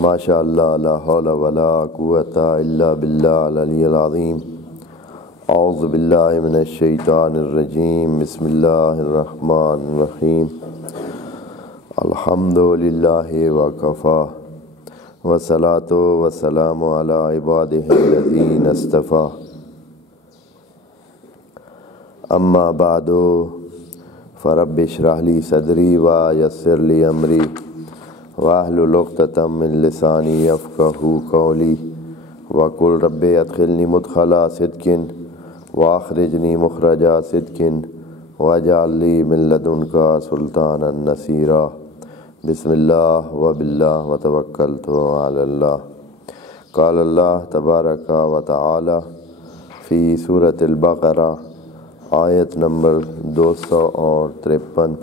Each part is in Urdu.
ماشاء اللہ لا حول ولا قوۃ الا باللہ العلی العظیم۔ اعوذ باللہ من الشیطان الرجیم، بسم اللہ الرحمن الرحیم۔ الحمد للہ وکفیٰ والصلاۃ والسلام علی عبادہ الذین اصطفیٰ، اما بعد فرب اشرح لی صدری ویسر لی امری واحلل عقدۃ من لسانی یفقہوا قولی وقل رب ادخلنی مدخل صدق واخرجنی مخرج صدق واجعل لی من لدنک سلطانا نصیرا۔ بسم اللہ وباللہ وتوکلت علی اللہ۔ قال اللہ تبارک و تعالی فی سورۃ البقرہ، آیت نمبر 253۔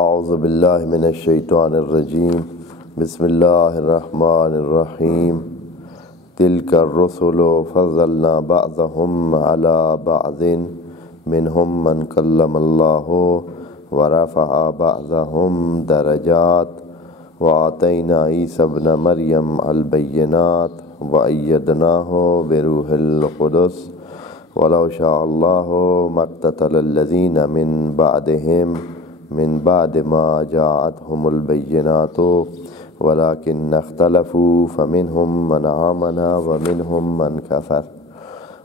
اعوذ باللہ من الشیطان الرجیم، بسم اللہ الرحمن الرحیم۔ تلک الرسل فضلنا بعضهم علی بعض منہم من کلم اللہ ورفع بعضهم درجات وآتینا عیسی ابن مریم البینات وأیدناہ بروح القدس ولو شاء اللہ ما اقتتل الذین من بعدهم من بعد ما جاءتهم البینات ولكن اختلفوا فمنهم من آمن ومنهم من كفر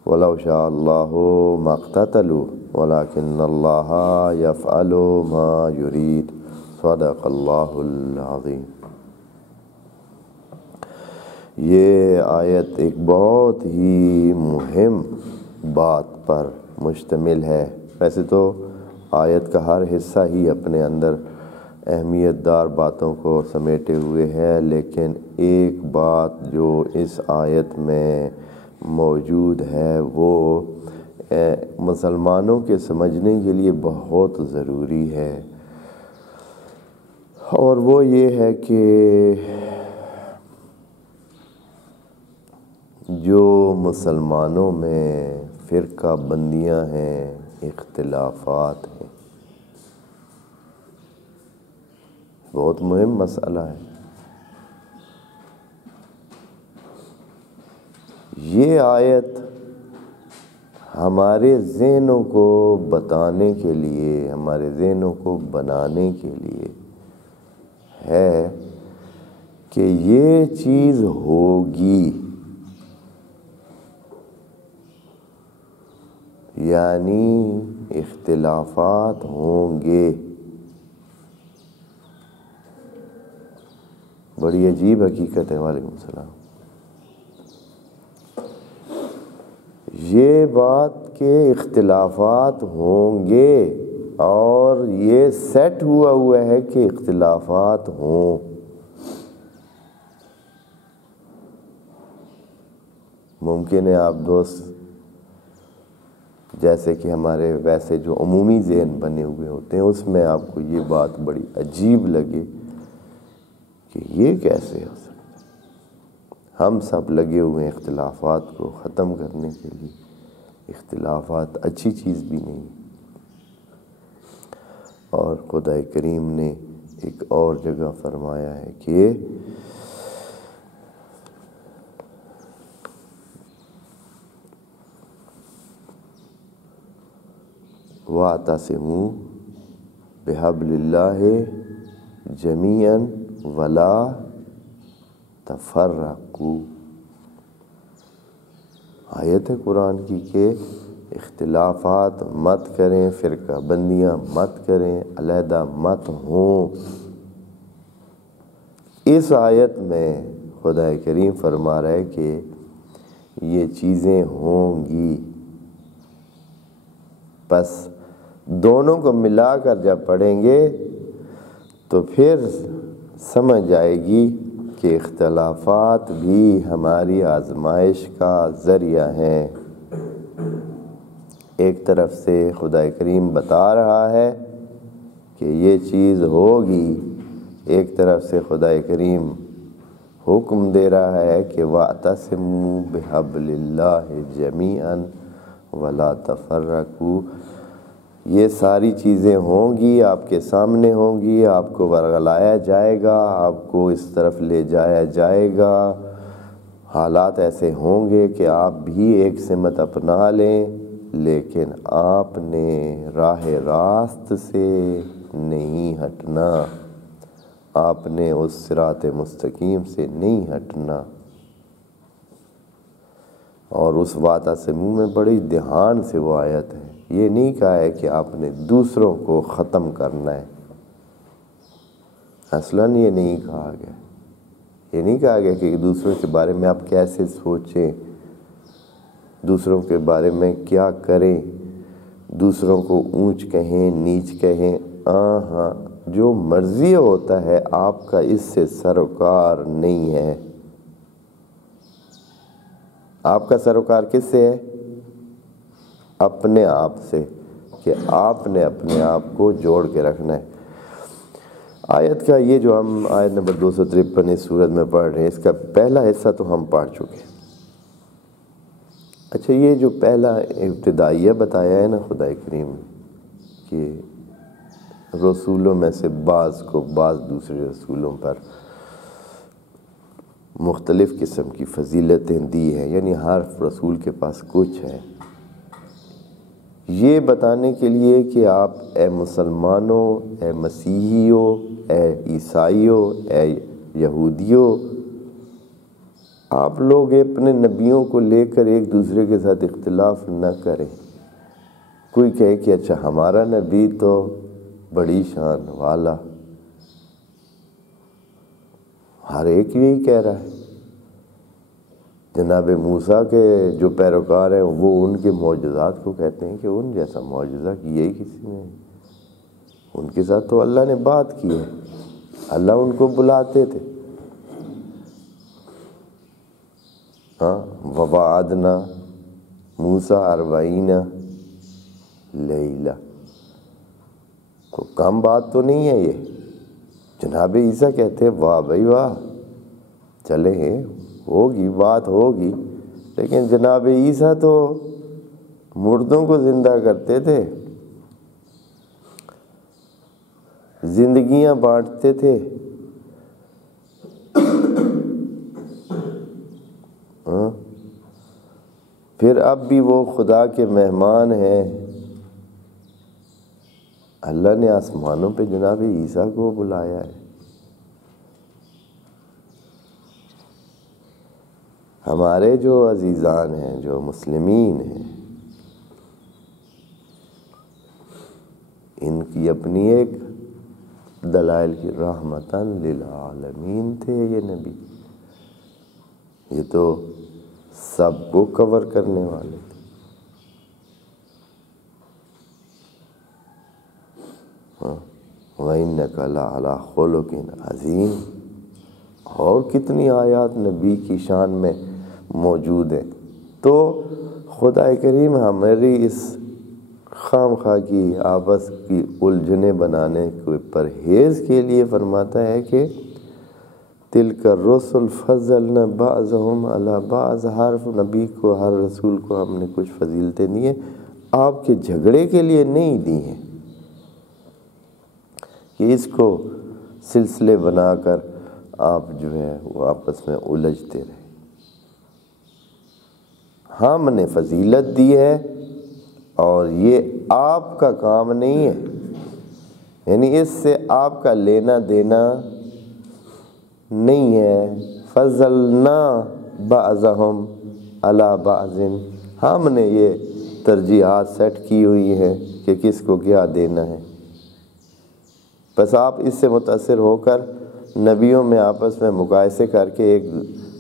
ولو شاء الله ما اقتتلوا ولكن الله يفعل ما يريد۔ صدق اللہ العظیم۔ یہ آیت ایک بہت ہی مہم بات پر مشتمل ہے۔ ویسے تو آیت کا ہر حصہ ہی اپنے اندر اہمیت دار باتوں کو سمیٹے ہوئے ہے، لیکن ایک بات جو اس آیت میں موجود ہے وہ مسلمانوں کے سمجھنے کے لیے بہت ضروری ہے، اور وہ یہ ہے کہ جو مسلمانوں میں فرقہ بندیاں ہیں، اختلافات ہیں، بہت مہم مسئلہ ہے۔ یہ آیت ہمارے ذہنوں کو بتانے کے لیے، ہمارے ذہنوں کو بنانے کے لیے ہے کہ یہ چیز ہوگی، یعنی اختلافات ہوں گے۔ بڑی عجیب حقیقت ہے۔ وعلیکم السلام۔ یہ بات کہ اختلافات ہوں گے اور یہ سیٹ ہوا ہے کہ اختلافات ہوں۔ ممکن ہے آپ دوست جیسے کہ ہمارے ویسے جو عمومی ذہن بنے ہوئے ہوتے ہیں اس میں آپ کو یہ بات بڑی عجیب لگے کہ یہ کیسے ہو سکتا۔ ہم سب لگے ہوئے ہیں اختلافات کو ختم کرنے کے لیے۔ اختلافات اچھی چیز بھی نہیں، اور خدا کریم نے ایک اور جگہ فرمایا ہے کہ وَاعْتَصِمُوا بِحَبْلِ اللَّهِ جَمِيعًا وَلَا تَفَرَّقُوا۔ آیت ہے قرآن کی کہ اختلافات مت کریں، فرقہ بندیاں مت کریں، علیحدہ مت ہوں۔ اس آیت میں خدا کریم فرما رہا ہے کہ یہ چیزیں ہوں گی، بس دونوں کو ملا کر جب پڑھیں گے تو پھر سمجھ آئے گی کہ اختلافات بھی ہماری آزمائش کا ذریعہ ہیں۔ ایک طرف سے خدا کریم بتا رہا ہے کہ یہ چیز ہوگی، ایک طرف سے خدا کریم حکم دے رہا ہے کہ وَاعْتَصِمُوا بِحَبْلِ اللَّهِ جَمِيعًا وَلَا تَفَرَّقُوا۔ یہ ساری چیزیں ہوں گی، آپ کے سامنے ہوں گی، آپ کو ورگلایا جائے گا، آپ کو اس طرف لے جایا جائے گا، حالات ایسے ہوں گے کہ آپ بھی ایک سمت اپنا لیں، لیکن آپ نے راہ راست سے نہیں ہٹنا، آپ نے اس صراط مستقیم سے نہیں ہٹنا۔ اور اس وعدہ سے منہ میں بڑی دھیان سے وہ آیت ہے، یہ نہیں کہا ہے کہ آپ نے دوسروں کو ختم کرنا ہے، اصلاً یہ نہیں کہا گیا، یہ نہیں کہا گیا کہ دوسروں کے بارے میں آپ کیسے سوچیں، دوسروں کے بارے میں کیا کریں، دوسروں کو اونچ کہیں نیچ کہیں۔ ہاں جو مرضی ہوتا ہے آپ کا اس سے سروکار نہیں ہے۔ آپ کا سروکار کس سے ہے؟ اپنے آپ سے، کہ آپ نے اپنے آپ کو جوڑ کے رکھنا ہے۔ آیت کا یہ جو ہم آیت نمبر 253 اس سورت میں پڑھ رہے ہیں، اس کا پہلا حصہ تو ہم پڑھ چکے ہیں۔ اچھا، یہ جو پہلا ابتدائیہ بتایا ہے نا خدا کریم کہ رسولوں میں سے بعض کو بعض دوسرے رسولوں پر مختلف قسم کی فضیلتیں دی ہیں، یعنی ہر رسول کے پاس کچھ ہے، یہ بتانے کے لیے کہ آپ اے مسلمانوں، اے مسیحیوں، اے عیسائیوں، اے یہودیوں، آپ لوگ اپنے نبیوں کو لے کر ایک دوسرے کے ساتھ اختلاف نہ کریں۔ کوئی کہے کہ اچھا ہمارا نبی تو بڑی شان والا، ہر ایک یہی کہہ رہا ہے۔ جناب موسیٰ کے جو پیروکار ہیں وہ ان کے معجزات کو کہتے ہیں کہ ان جیسا معجزہ کیا ہی کسی نے، ان کے ساتھ تو اللہ نے بات کی ہے، اللہ ان کو بلاتے تھے۔ وَوَعَدْنَا مُوسَىٰ 40 لیلہ، تو کم بات تو نہیں ہے یہ۔ جناب عیسیٰ کہتے ہیں واہ بھائی واہ، چلیں ہوگی بات ہوگی، لیکن جناب عیسیٰ تو مردوں کو زندہ کرتے تھے، زندگیاں بانٹتے تھے۔ پھر اب بھی وہ خدا کے مہمان ہیں۔ اللہ نے آسمانوں پہ جناب عیسیٰ کو بلایا ہے۔ ہمارے جو عزیزان ہیں، جو مسلمین ہیں، ان کی اپنی ایک دلائل کی رحمتاً للعالمین تھے یہ نبی، یہ تو سب کو کور کرنے والے تھے۔ وَإِنَّكَ لَعَلَىٰ خُلُقٍ عَظِيمٍ، اور کتنی آیات نبی کی شان میں موجود ہیں۔ تو خدا کریم ہماری اس خام خواہ کی آپس کی الجھنیں بنانے کے پرہیز کے لیے فرماتا ہے کہ تِلْكَ الرُّسُلُ فَضَّلْنَا بَعْضَهُمْ عَلَىٰ بَعْضٍ، ہر نبی کو، ہر رسول کو ہم نے کچھ فضیلتیں دی ہیں، آپ کے جھگڑے کے لیے نہیں دی ہیں کہ اس کو سلسلے بنا کر آپ جو ہے وہ آپس میں الجھتے رہے۔ ہم نے فضیلت دی ہے اور یہ آپ کا کام نہیں ہے، یعنی اس سے آپ کا لینا دینا نہیں ہے۔ فضلنا بعضهم علی بعض، ہم نے یہ ترجیحات سیٹ کی ہوئی ہیں کہ کس کو کیا دینا ہے، بس آپ اس سے متاثر ہو کر نبیوں میں آپس میں مقایسے کر کے ایک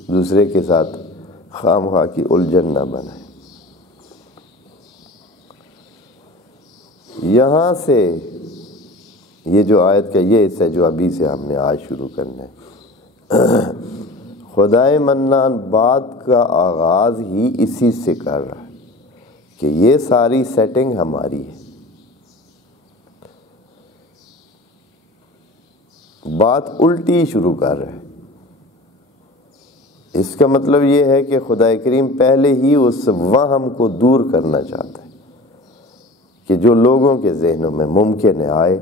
دوسرے کے ساتھ خام خواہ کی الجھن نہ بنائیں۔ یہاں سے یہ جو آیت کا یہ حصہ جو ابھی سے ہم نے آج شروع کرنا ہے، خدائے منان بات کا آغاز ہی اسی سے کر رہا ہے کہ یہ ساری سیٹنگ ہماری ہے۔ بات الٹی شروع کر رہا ہے۔ اس کا مطلب یہ ہے کہ خدا کریم پہلے ہی اس وہم کو دور کرنا چاہتا ہے کہ جو لوگوں کے ذہنوں میں ممکن آئے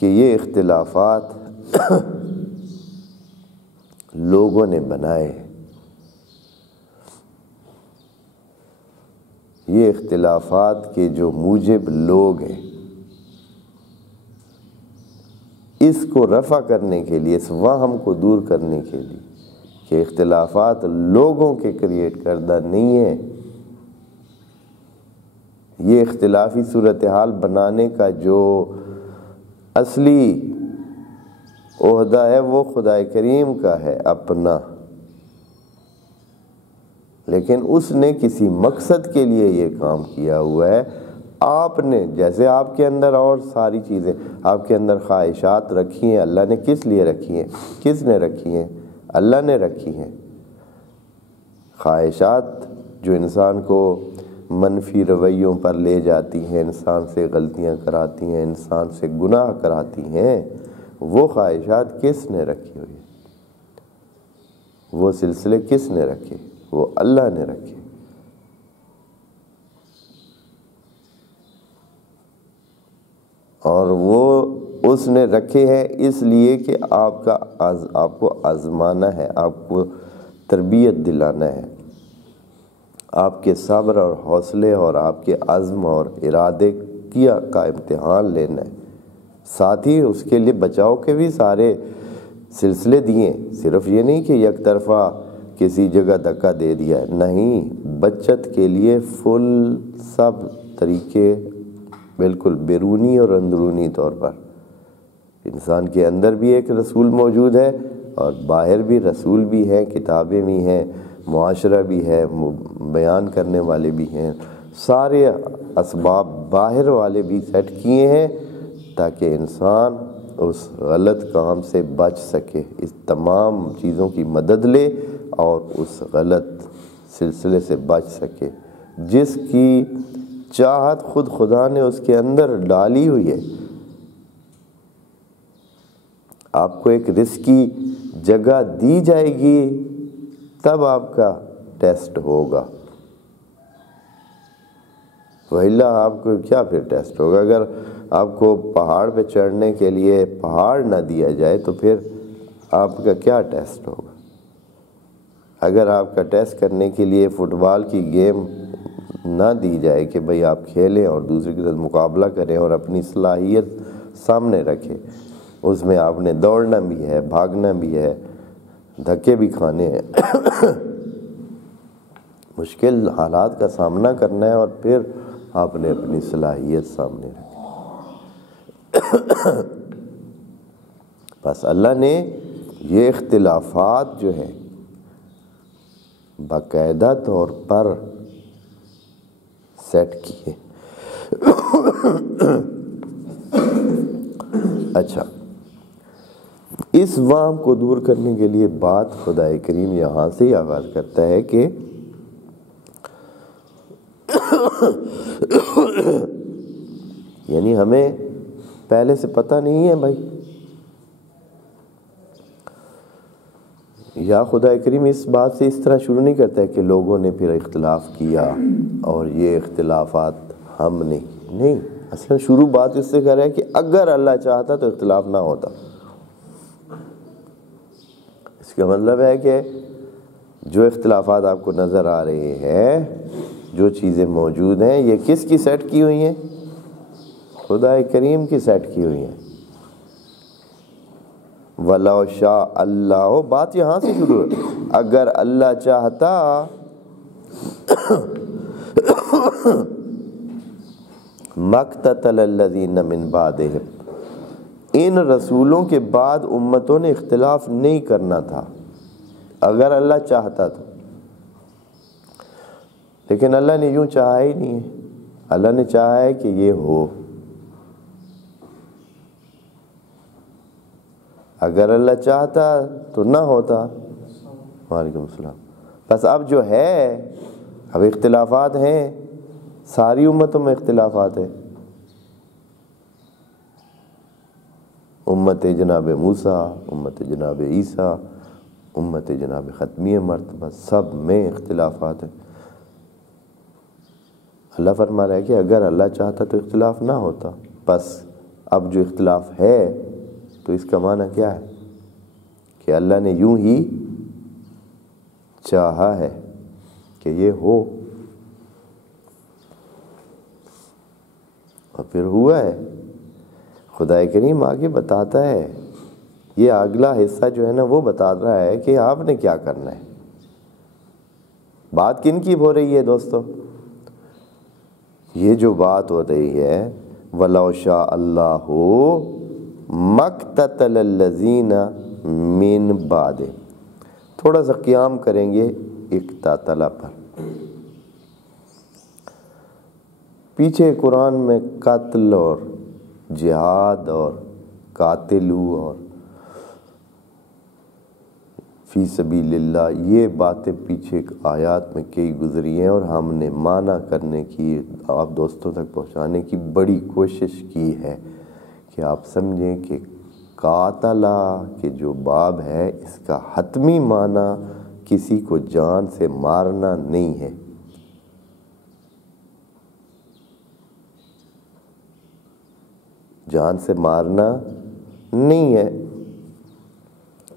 کہ یہ اختلافات لوگوں نے بنائے ہیں، یہ اختلافات کے جو موجب لوگ ہیں، اس کو رفع کرنے کے لیے، اس وہم کو دور کرنے کے لیے کہ اختلافات لوگوں کے کریٹ کردہ نہیں ہیں، یہ اختلافی صورتحال بنانے کا جو اصلی عہدہ ہے وہ خدا کریم کا ہے اپنا، لیکن اس نے کسی مقصد کے لیے یہ کام کیا ہوا ہے۔ آپ نے جیسے آپ کے اندر اور ساری چیزیں، آپ کے اندر خواہشات رکھی ہیں، اللہ نے کس لیے رکھی ہیں؟ کس نے رکھی ہیں؟ اللہ نے رکھی ہیں۔ خواہشات جو انسان کو منفی رویوں پر لے جاتی ہیں، انسان سے غلطیاں کراتی ہیں، انسان سے گناہ کراتی ہیں، وہ خواہشات کس نے رکھی ہوئی ہیں؟ وہ سلسلے کس نے رکھے؟ وہ اللہ نے رکھے۔ اور وہ اس نے رکھے ہیں اس لیے کہ آپ کو آزمانا ہے، آپ کو تربیت دلانا ہے، آپ کے صبر اور حوصلے اور آپ کے عزم اور ارادے کا امتحان لینا ہے۔ ساتھ ہی اس کے لیے بچاؤ کے بھی سارے سلسلے دیے، صرف یہ نہیں کہ یک طرفہ کسی جگہ دھکا دے دیا ہے، نہیں، بچت کے لیے فل سب طریقے، بالکل بیرونی اور اندرونی طور پر۔ انسان کے اندر بھی ایک رسول موجود ہے اور باہر بھی رسول بھی ہیں، کتابیں بھی ہیں، معاشرہ بھی ہے، بیان کرنے والے بھی ہیں، سارے اسباب باہر والے بھی سیٹ کیے ہیں تاکہ انسان اس غلط کام سے بچ سکے، اس تمام چیزوں کی مدد لے اور اس غلط سلسلے سے بچ سکے جس کی چاہت خود خدا نے اس کے اندر ڈالی ہوئی ہے۔ آپ کو ایک رزقی جگہ دی جائے گی تب آپ کا ٹیسٹ ہوگا، وَإِلَّا آپ کو کیا پھر ٹیسٹ ہوگا؟ اگر آپ کو پہاڑ پہ چڑھنے کے لیے پہاڑ نہ دیا جائے تو پھر آپ کا کیا ٹیسٹ ہوگا؟ اگر آپ کا ٹیسٹ کرنے کے لیے فٹ بال کی گیم نہ دی جائے کہ بھئی آپ کھیلیں اور دوسرے کے ساتھ مقابلہ کریں اور اپنی صلاحیت سامنے رکھیں، اس میں آپ نے دوڑنا بھی ہے، بھاگنا بھی ہے، دھکے بھی کھانے ہیں، مشکل حالات کا سامنا کرنا ہے، اور پھر آپ نے اپنی صلاحیت سامنے رکھی۔ بس اللہ نے یہ اختلافات جو ہیں باقاعدہ طور پر سیٹ کیے۔ اچھا، اس وہم کو دور کرنے کے لیے بات خدا کریم یہاں سے ہی آغاز کرتا ہے کہ یعنی ہمیں پہلے سے پتہ نہیں ہے بھائی، یا خدا کریم اس بات سے اس طرح شروع نہیں کرتا ہے کہ لوگوں نے پھر اختلاف کیا اور یہ اختلافات ہم نے، نہیں، اصلا شروع بات اس سے کر رہا ہے کہ اگر اللہ چاہتا تو اختلاف نہ ہوتا۔ اس کا مطلب ہے کہ جو اختلافات آپ کو نظر آ رہے ہیں، جو چیزیں موجود ہیں، یہ کس کی سیٹ کی ہوئی ہیں؟ خدا کریم کی سیٹ کی ہوئی ہیں۔ وَلَوْ شَاءَ اللَّهُ، بات یہاں سے شروع ہے، اگر اللہ چاہتا مَقْتَتَلَ الَّذِينَ مِن بَعْدِهِمْ، ان رسولوں کے بعد امتوں نے اختلاف نہیں کرنا تھا اگر اللہ چاہتا تو، لیکن اللہ نے یوں چاہا ہی نہیں ہے، اللہ نے چاہا ہے کہ یہ ہو۔ اگر اللہ چاہتا تو نہ ہوتا۔ وعلیکم السلام۔ بس اب جو ہے، اب اختلافات ہیں، ساری امتوں میں اختلافات ہیں، امت جناب موسیٰ، امت جناب عیسیٰ، امت جناب ختمی مرتبہ، سب میں اختلافات ہیں۔ اللہ فرما رہا ہے کہ اگر اللہ چاہتا تو اختلاف نہ ہوتا، بس اب جو اختلاف ہے تو اس کا معنی کیا ہے کہ اللہ نے یوں ہی چاہا ہے کہ یہ ہو، اور پھر ہوا ہے۔ خدا کریم آگے بتاتا ہے، یہ اگلا حصہ جو ہے نا وہ بتا رہا ہے کہ آپ نے کیا کرنا ہے۔ بات کن کی ہو رہی ہے دوستو؟ یہ جو بات ہو رہی ہے وَلَوْ شَاءَ اللَّهُ مَقْتَتَلَ الَّذِينَ مِن بَعْدِ، تھوڑا سا قیام کریں گے اقتتل پر۔ پیچھے قرآن میں قتل اور جہاد اور قاتلو اور فی سبیل اللہ، یہ باتیں پیچھے آیات میں کئی گزری ہیں، اور ہم نے معنی کرنے کی، آپ دوستوں تک پہنچانے کی بڑی کوشش کی ہے کہ آپ سمجھیں کہ قاتلہ کے جو باب ہے اس کا حتمی معنی کسی کو جان سے مارنا نہیں ہے۔ جان سے مارنا نہیں ہے،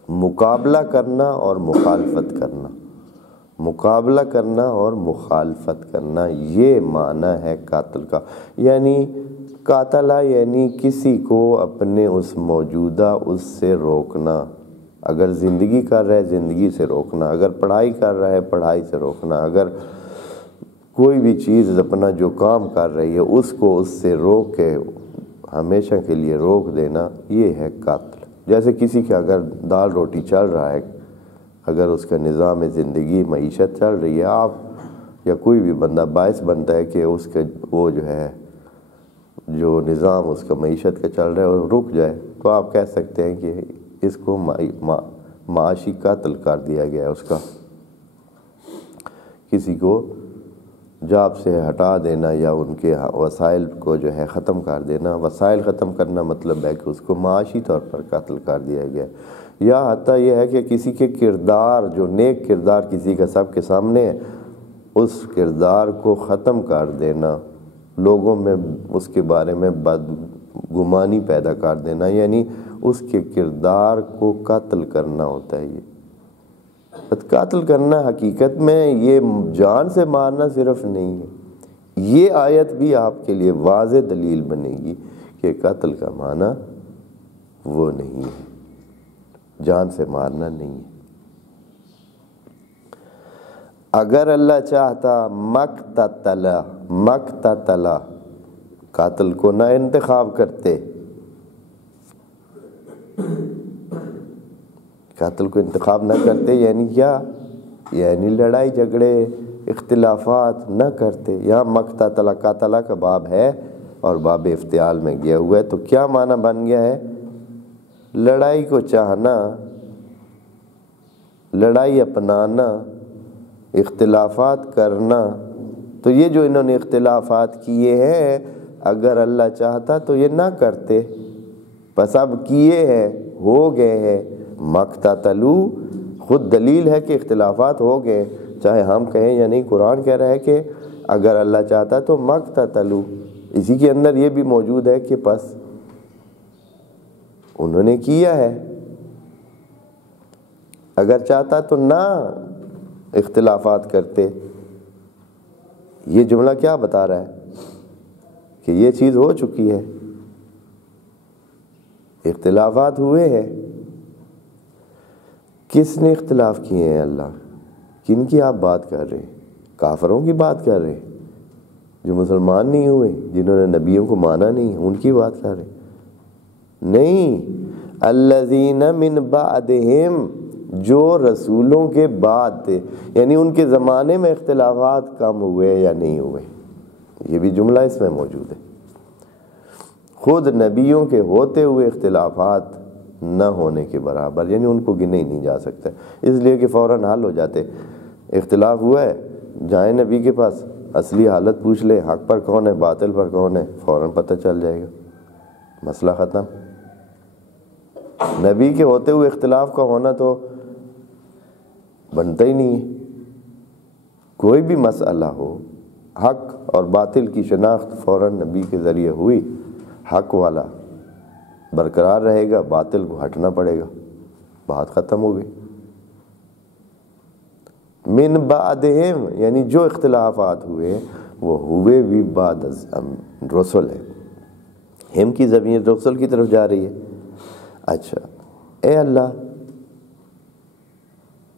مقابلہ کرنا اور مخالفت کرنا، مقابلہ کرنا اور مخالفت کرنا، یہ معنی ہے قاتل کا۔ یعنی قاتلہ یعنی کسی کو اپنے اس موجودہ اس سے روکنا، اگر زندگی کر رہا ہے زندگی سے روکنا، اگر پڑھائی کر رہا ہے پڑھائی سے روکنا، اگر کوئی بھی چیز اپنا جو کام کر رہی ہے اس کو اس سے روک کے ہمیشہ کے لیے روک دینا، یہ ہے قاتل۔ جیسے کسی کا اگر دال روٹی چل رہا ہے، اگر اس کا نظام زندگی معیشت چل رہی ہے، آپ یا کوئی بھی بندہ باعث بنتا ہے کہ اس کا وہ جو ہے جو نظام اس کا معیشت کا چل رہا ہے وہ رک جائے، تو آپ کہہ سکتے ہیں کہ اس کو معاشی قتل کر دیا گیا ہے، اس کا کسی کو جاب سے ہٹا دینا یا ان کے وسائل کو جو ہے ختم کر دینا۔ وسائل ختم کرنا مطلب ہے کہ اس کو معاشی طور پر قتل کر دیا گیا، یا حتیٰ یہ ہے کہ کسی کے کردار، جو نیک کردار کسی کا سب کے سامنے ہے، اس کردار کو ختم کر دینا، لوگوں میں اس کے بارے میں بدگمانی پیدا کر دینا، یعنی اس کے کردار کو قتل کرنا ہوتا ہے۔ یہ قتل کرنا حقیقت میں یہ جان سے مارنا صرف نہیں ہے، یہ آیت بھی آپ کے لیے واضح دلیل بنے گی کہ قتل کا معنی وہ نہیں ہے، جان سے مارنا نہیں ہے۔ اگر اللہ چاہتا مقتتل قاتل کو نہ انتخاب کرتے، قاتل کو انتخاب نہ کرتے یعنی کیا؟ یعنی لڑائی جھگڑے اختلافات نہ کرتے۔ یہاں مقتتل قاتلہ کا باب ہے اور باب افتعال میں گیا ہوا ہے، تو کیا معنی بن گیا ہے؟ لڑائی کو چاہنا، لڑائی اپنانا، اختلافات کرنا۔ تو یہ جو انہوں نے اختلافات کیے ہیں، اگر اللہ چاہتا تو یہ نہ کرتے، بس اب کیے ہیں، ہو گئے ہیں۔ مقتتلو خود دلیل ہے کہ اختلافات ہو گئے، چاہے ہم کہیں یا نہیں۔ قرآن کہہ رہا ہے کہ اگر اللہ چاہتا تو مقتتلو، اسی کے اندر یہ بھی موجود ہے کہ پس انہوں نے کیا ہے، اگر چاہتا تو نہ اختلافات کرتے۔ یہ جملہ کیا بتا رہا ہے؟ کہ یہ چیز ہو چکی ہے، اختلافات ہوئے ہیں۔ کس نے اختلاف کیے ہیں؟ اللہ۔ کن کی آپ بات کر رہے ہیں؟ کافروں کی بات کر رہے ہیں، جو مسلمان نہیں ہوئے، جنہوں نے نبیوں کو مانا نہیں، ان کی بات کر رہے ہیں؟ نہیں، الذین من بعدہم، جو رسولوں کے بعد تھے، یعنی ان کے زمانے میں اختلافات کم ہوئے یا نہیں ہوئے، یہ بھی جملہ اس میں موجود ہے۔ خود نبیوں کے ہوتے ہوئے اختلافات نہ ہونے کے برابر، یعنی ان کو گنے ہی نہیں جا سکتا، اس لیے کہ فوراً حل ہو جاتے۔ اختلاف ہوا ہے، جائیں نبی کے پاس، اصلی حالت پوچھ لیں، حق پر کون ہے باطل پر کون ہے، فوراً پتہ چل جائے گا، مسئلہ ختم۔ نبی کے ہوتے ہوئے اختلاف کا ہونا تو بنتا ہی نہیں ہے۔ کوئی بھی مسئلہ ہو، حق اور باطل کی شناخت فوراً نبی کے ذریعے ہوئی، حق والا برقرار رہے گا، باطل کو ہٹنا پڑے گا، بات ختم ہو گئی۔ من بعدہم یعنی جو اختلافات ہوئے وہ ہوئے بھی بعد رسل ہے، ہم کی ضمیر رسل کی طرف جا رہی ہے۔ اچھا اے اللہ،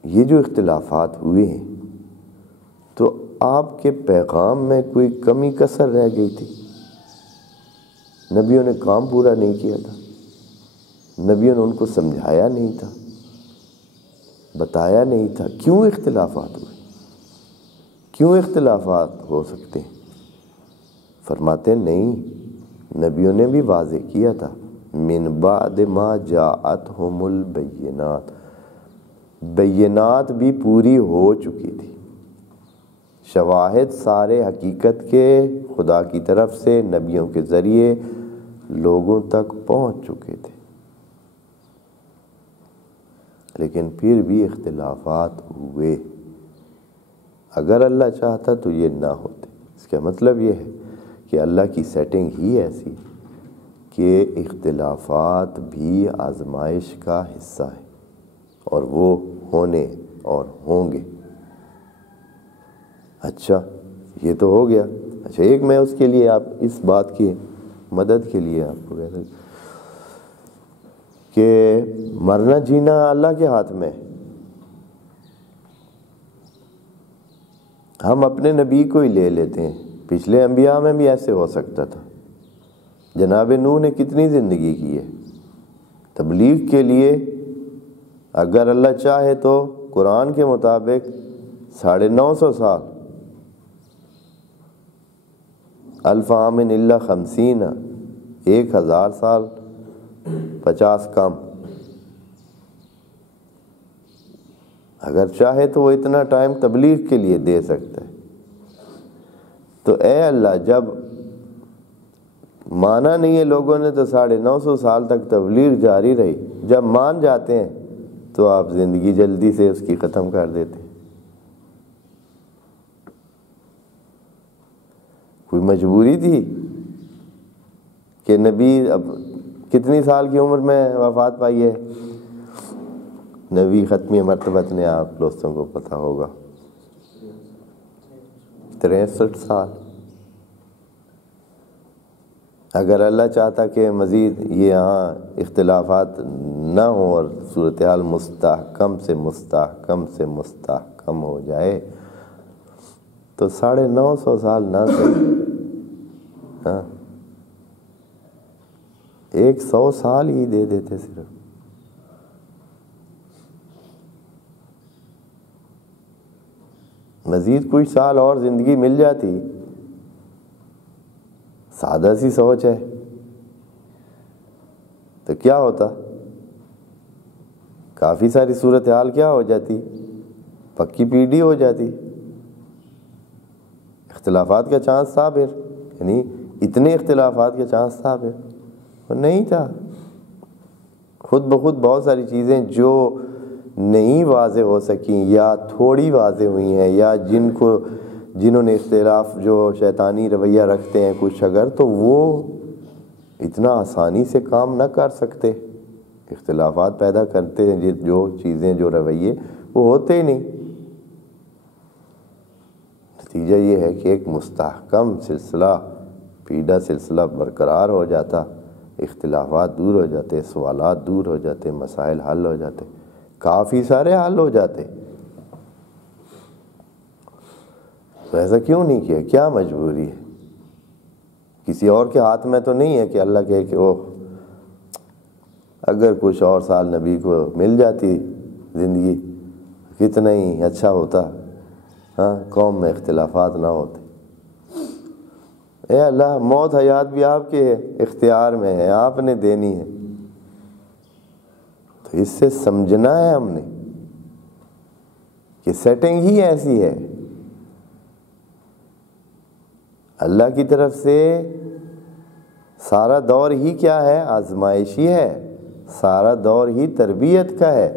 یہ جو اختلافات ہوئے ہیں تو آپ کے پیغام میں کوئی کمی کسر رہ گئی تھی؟ نبیوں نے کام پورا نہیں کیا تھا؟ نبیوں نے ان کو سمجھایا نہیں تھا، بتایا نہیں تھا؟ کیوں اختلافات ہوئے؟ کیوں اختلافات ہو سکتے ہیں؟ فرماتے ہیں نہیں، نبیوں نے بھی واضح کیا تھا، من بعد ما جاءتہم البینات، بینات بھی پوری ہو چکی تھی، شواہد سارے حقیقت کے خدا کی طرف سے نبیوں کے ذریعے لوگوں تک پہنچ چکے تھے، لیکن پھر بھی اختلافات ہوئے۔ اگر اللہ چاہتا تو یہ نہ ہوتے۔ اس کا مطلب یہ ہے کہ اللہ کی سیٹنگ ہی ایسی کہ اختلافات بھی آزمائش کا حصہ ہے، اور وہ ہونے اور ہوں گے۔ اچھا یہ تو ہو گیا۔ اچھا ایک میں اس کے لیے، آپ اس بات کی مدد کے لیے آپ کو کہتا ہوں کہ مرنا جینا اللہ کے ہاتھ میں ہے۔ ہم اپنے نبی کو ہی لے لیتے ہیں، پچھلے انبیاء میں بھی ایسے ہو سکتا تھا۔ جناب نوح نے کتنی زندگی کی ہے تبلیغ کے لیے؟ اگر اللہ چاہے تو قرآن کے مطابق 950 سال، 1000 عام الا 50، 1000 سال 50 کم۔ اگر چاہے تو وہ اتنا ٹائم تبلیغ کے لیے دے سکتا ہے۔ تو اے اللہ، جب مانا نہیں ہے لوگوں نے تو 950 سال تک تبلیغ جاری رہی، جب مان جاتے ہیں تو آپ زندگی جلدی سے اس کی ختم کر دیتے ہیں۔ کوئی مجبوری تھی کہ نبی اب کتنی سال کی عمر میں وفات پائی ہے؟ نبی ختمی مرتبت نے، آپ دوستوں کو پتہ ہوگا، 63 سال۔ اگر اللہ چاہتا کہ مزید یہاں اختلافات نہ ہوں اور صورتحال مستحکم سے مستحکم ہو جائے تو 950 سال نہ صحیح، ہاں 100 سال ہی دے دیتے صرف۔ مزید کچھ سال اور زندگی مل جاتی، سادہ سی سوچ ہے، تو کیا ہوتا؟ کافی ساری صورتحال کیا ہو جاتی؟ پکی پیڑھی ہو جاتی۔ اختلافات کا چانس تھا پھر، یعنی اتنے اختلافات کا چانس تھا پھر، وہ نہیں تھا۔ خود بخود بہت ساری چیزیں جو نہیں واضح ہو سکیں یا تھوڑی واضح ہوئی ہیں، یا جنہوں نے اختلاف جو شیطانی رویہ رکھتے ہیں کچھ اگر، تو وہ اتنا آسانی سے کام نہ کر سکتے، اختلافات پیدا کرتے ہیں جو چیزیں، جو رویے، وہ ہوتے ہی نہیں۔ نتیجہ یہ ہے کہ ایک مستحکم سلسلہ، پیڑھا سلسلہ برقرار ہو جاتا، اختلافات دور ہو جاتے، سوالات دور ہو جاتے، مسائل حل ہو جاتے، کافی سارے حل ہو جاتے۔ تو ایسا کیوں نہیں کیا؟ کیا مجبوری ہے؟ کسی اور کے ہاتھ میں تو نہیں ہے کہ اللہ کہے کہ اوہ اگر کچھ اور سال نبی کو مل جاتی زندگی کتنا ہی اچھا ہوتا، ہاں قوم میں اختلافات نہ ہوتے۔ اے اللہ، موت حیات بھی آپ کے اختیار میں ہے، آپ نے دینی ہے، تو اس سے سمجھنا ہے ہم نے کہ سیٹنگ ہی ایسی ہے۔ اللہ کی طرف سے سارا دور ہی کیا ہے؟ آزمائشی ہے، سارا دور ہی تربیت کا ہے۔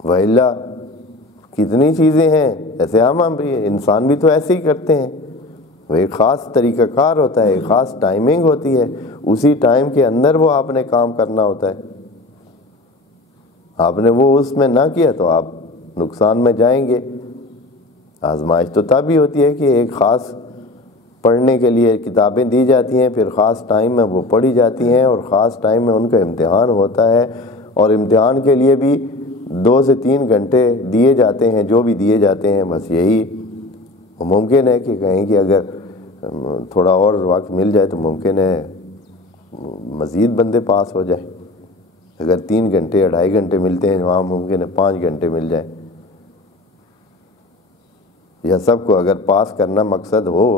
وَإِلَّا کتنی چیزیں ہیں، جیسے ہم بھی انسان بھی تو ایسے ہی کرتے ہیں، وہ ایک خاص طریقہ کار ہوتا ہے، ایک خاص ٹائمنگ ہوتی ہے، اسی ٹائم کے اندر وہ آپ نے کام کرنا ہوتا ہے. آپ نے وہ اس میں نہ کیا تو آپ نقصان میں جائیں گے. آزمائش تو تب ہی ہوتی ہے کہ ایک خاص پڑھنے کے لیے کتابیں دی جاتی ہیں، پھر خاص ٹائم میں وہ پڑھی جاتی ہیں، اور خاص ٹائم میں ان کا امتحان ہوتا ہے، اور امتحان کے لیے بھی 2 سے 3 گھنٹے دیے جاتے ہیں، جو بھی دیے جاتے ہیں. بس یہی ممکن ہے کہ کہیں کہ اگر تھوڑا اور وقت مل جائے تو ممکن ہے مزید بندے پاس ہو جائیں. اگر 3 گھنٹے 2.5 گھنٹے ملتے ہیں وہاں ممکن ہے 5 گھنٹے مل جائیں. یا سب کو اگر پاس کرنا مقصد ہو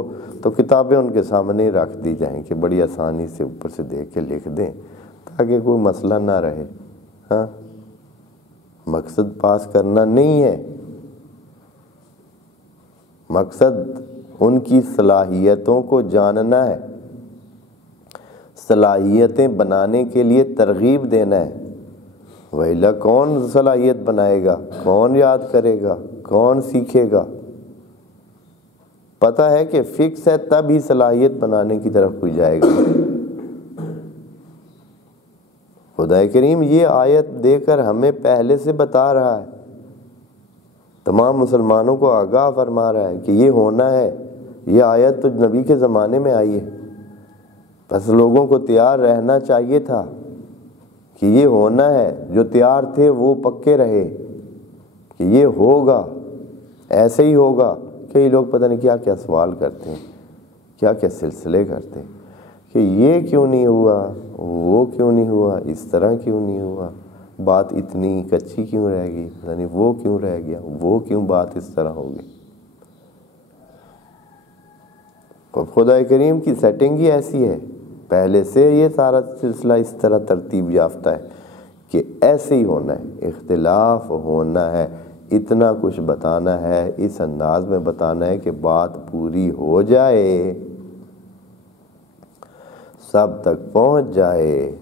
تو کتابیں ان کے سامنے رکھ دی جائیں کہ بڑی آسانی سے اوپر سے دیکھ کے لکھ دیں تاکہ کوئی مسئلہ نہ رہے. ہاں، مقصد پاس کرنا نہیں ہے، مقصد ان کی صلاحیتوں کو جاننا ہے، صلاحیتیں بنانے کے لیے ترغیب دینا ہے. ویلا کون صلاحیت بنائے گا، کون یاد کرے گا، کون سیکھے گا؟ پتہ ہے کہ فکس ہے تب ہی صلاحیت بنانے کی طرف کوئی جائے گا. خدا کریم یہ آیت دے کر ہمیں پہلے سے بتا رہا ہے، تمام مسلمانوں کو آگاہ فرما رہا ہے کہ یہ ہونا ہے. یہ آیت تو نبی کے زمانے میں آئی ہے، بس لوگوں کو تیار رہنا چاہیے تھا کہ یہ ہونا ہے. جو تیار تھے وہ پکے رہے کہ یہ ہوگا، ایسے ہی ہوگا. کئی لوگ پتہ نہیں کیا کیا سوال کرتے ہیں، کیا کیا سلسلے کرتے ہیں کہ یہ کیوں نہیں ہوا، وہ کیوں نہیں ہوا، اس طرح کیوں نہیں ہوا، بات اتنی کچی کیوں رہ گئی، پتہ نہیں وہ کیوں رہ گیا، وہ کیوں بات اس طرح ہو گئی. خدا کریم کی سیٹنگ ہی ایسی ہے، پہلے سے یہ سارا سلسلہ اس طرح ترتیب یافتہ ہے کہ ایسے ہی ہونا ہے، اختلاف ہونا ہے، اتنا کچھ بتانا ہے، اس انداز میں بتانا ہے کہ بات پوری ہو جائے، سب تک پہنچ جائے.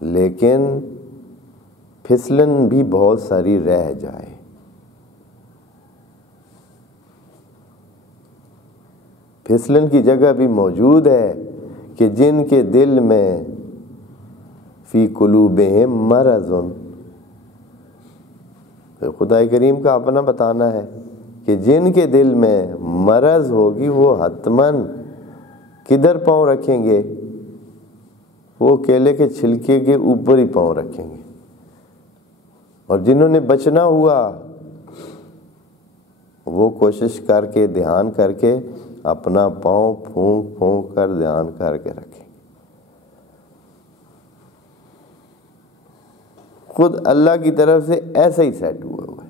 لیکن پھسلن بھی بہت ساری رہ جائے. پھسلن کی جگہ بھی موجود ہے کہ جن کے دل میں فی قلوبہم مرض، خدا کریم کا اپنا بتانا ہے کہ جن کے دل میں مرض ہوگی وہ حتماً کدھر پاؤں رکھیں گے؟ وہ کیلے کے چھلکے کے اوپر ہی پاؤں رکھیں گے. اور جنہوں نے بچنا ہوا وہ کوشش کر کے دھیان کر کے اپنا پاؤں پھونک پھونک کر دھیان کر کے رکھیں. خود اللہ کی طرف سے ایسا ہی سیٹ ہوا ہے.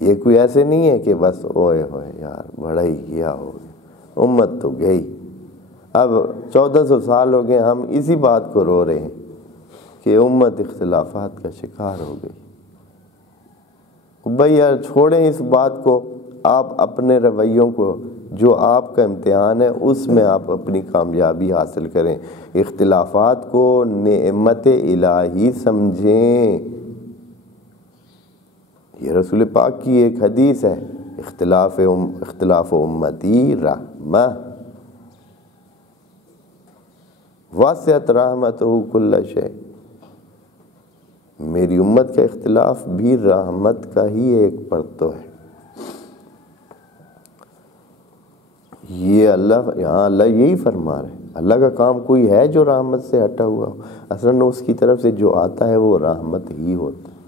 یہ کوئی ایسے نہیں ہے کہ بس اوئے ہوئے یار بڑا ہی کیا ہو گیا، امت تو گئی، اب 1400 سال ہو گئے ہم اسی بات کو رو رہے ہیں کہ امت اختلافات کا شکار ہو گئی. بھائی یار چھوڑیں اس بات کو، آپ اپنے رویوں کو، جو آپ کا امتحان ہے اس میں آپ اپنی کامیابی حاصل کریں. اختلافات کو نعمت الہی سمجھیں. یہ رسول پاک کی ایک حدیث ہے، اختلاف امتی رحمہ وسعت رحمتہ کل شیء. میری امت کا اختلاف بھی رحمت کا ہی ایک پرتو ہے. یہ یہاں اللہ یہی فرما رہے ہیں. اللہ کا کام کوئی ہے جو رحمت سے ہٹا ہوا ہو؟ اصلاً اس کی طرف سے جو آتا ہے وہ رحمت ہی ہوتا ہے.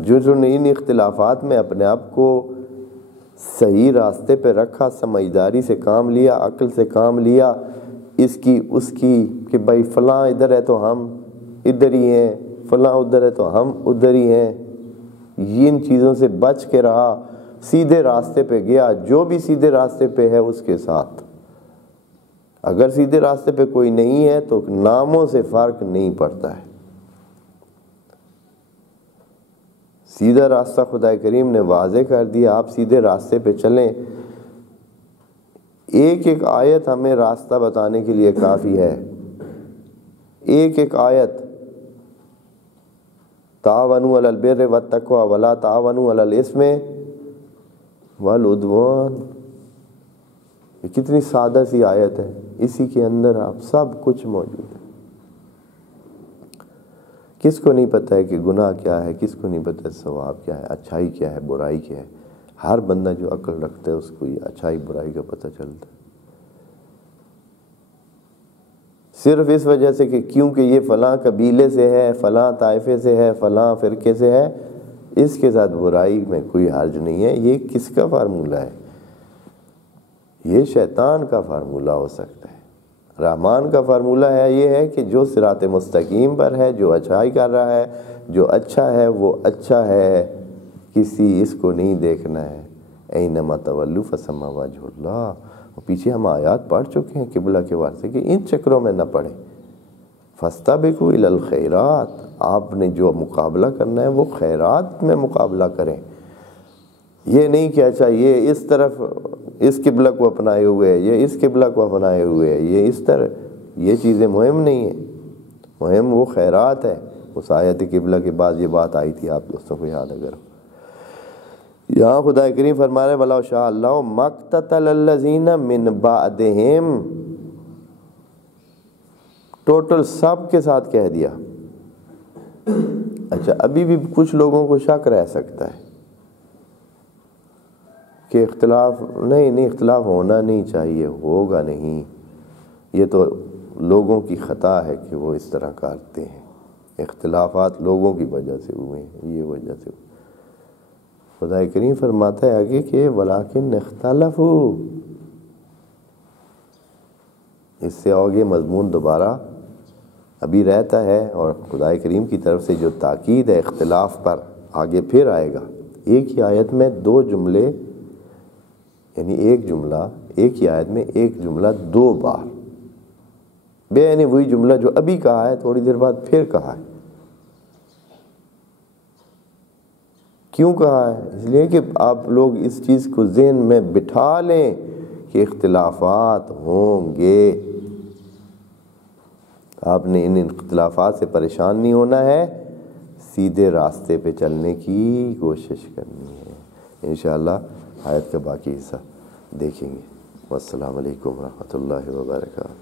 جو نے ان اختلافات میں اپنے آپ کو صحیح راستے پہ رکھا، سمجھداری سے کام لیا، عقل سے کام لیا، اس کی اس کی کہ بھائی فلاں ادھر ہے تو ہم ادھر ہی ہیں، فلاں ادھر ہے تو ہم ادھر ہی ہیں، ان چیزوں سے بچ کے رہا، سیدھے راستے پہ گیا. جو بھی سیدھے راستے پہ ہے اس کے ساتھ. اگر سیدھے راستے پہ کوئی نہیں ہے تو ناموں سے فرق نہیں پڑتا ہے. سیدھا راستہ خدا کریم نے واضح کر دیا، آپ سیدھے راستے پہ چلیں. ایک ایک آیت ہمیں راستہ بتانے کے لیے کافی ہے. ایک ایک آیت، تعاونوا علی البر والتقوی ولا تعاونوا علی الاثم والعدوان، یہ کتنی سادہ سی آیت ہے، اسی کے اندر آپ سب کچھ موجود ہے۔ کس کو نہیں پتہ ہے کہ گناہ کیا ہے، کس کو نہیں پتہ ہے ثواب کیا ہے، اچھائی کیا ہے، برائی کیا ہے؟ ہر بندہ جو عقل رکھتا ہے اس کو یہ اچھائی برائی کا پتہ چلتا ہے۔ صرف اس وجہ سے کہ کیونکہ یہ فلاں قبیلے سے ہے، فلاں طائفے سے ہے، فلاں فرقے سے ہے، اس کے ساتھ برائی میں کوئی حرج نہیں ہے۔ یہ کس کا فارمولہ ہے؟ یہ شیطان کا فارمولہ ہو سکتا ہے۔ رحمان کا فارمولہ ہے یہ ہے کہ جو صراط مستقیم پر ہے، جو اچھائی کر رہا ہے، جو اچھا ہے وہ اچھا ہے، کسی اس کو نہیں دیکھنا ہے۔ اینما تولوا فثم وجہ اللہ، پیچھے ہم آیات پڑھ چکے ہیں قبلہ کے واسطے کہ ان چکروں میں نہ پڑیں۔ فاستبقوا الی الخیرات، آپ نے جو مقابلہ کرنا ہے وہ خیرات میں مقابلہ کریں۔ یہ نہیں کہ اچھا یہ اس طرف اس قبلہ کو اپنائے ہوئے ہے، یہ اس قبلہ کو اپنائے ہوئے ہے، یہ اس طرح، یہ چیزیں مہم نہیں ہیں، مہم وہ خیرات ہے۔ اس آیت قبلہ کے بعد یہ بات آئی تھی، آپ دوستوں کو یاد اگر یہاں خدا کریم فرما رہے وَلَوْ شَاءَ اللَّهُ مَا اقْتَتَلَ الَّذِينَ مِن بَعْدِهِمْ، ٹوٹل سب کے ساتھ کہہ دیا۔ اچھا ابھی بھی کچھ لوگوں کو شک رہ سکتا ہے کہ اختلاف نہیں اختلاف ہونا نہیں چاہیے، ہوگا نہیں، یہ تو لوگوں کی خطا ہے کہ وہ اس طرح کرتے ہیں، اختلافات لوگوں کی وجہ سے ہوئے ہیں، یہ وجہ سے ہوئے۔ خدا کریم فرماتا ہے آگے کہ وَلَٰكِنْ اخْتَلَفُوا، اس سے آگے مضمون دوبارہ ابھی رہتا ہے، اور خدا کریم کی طرف سے جو تاکید ہے اختلاف پر آگے پھر آئے گا۔ ایک ہی آیت میں دو جملے، یعنی ایک جملہ ایک ہی آیت میں ایک جملہ دو بار، بے یعنی وہی جملہ جو ابھی کہا ہے تھوڑی دیر بعد پھر کہا ہے۔ کیوں کہا ہے؟ اس لیے کہ آپ لوگ اس چیز کو ذہن میں بٹھا لیں کہ اختلافات ہوں گے، آپ نے ان اختلافات سے پریشان نہیں ہونا ہے، سیدھے راستے پہ چلنے کی کوشش کرنی ہے۔ انشاءاللہ آیت کا باقی حصہ دیکھیں گے۔ والسلام علیکم ورحمۃ اللہ وبرکاتہ۔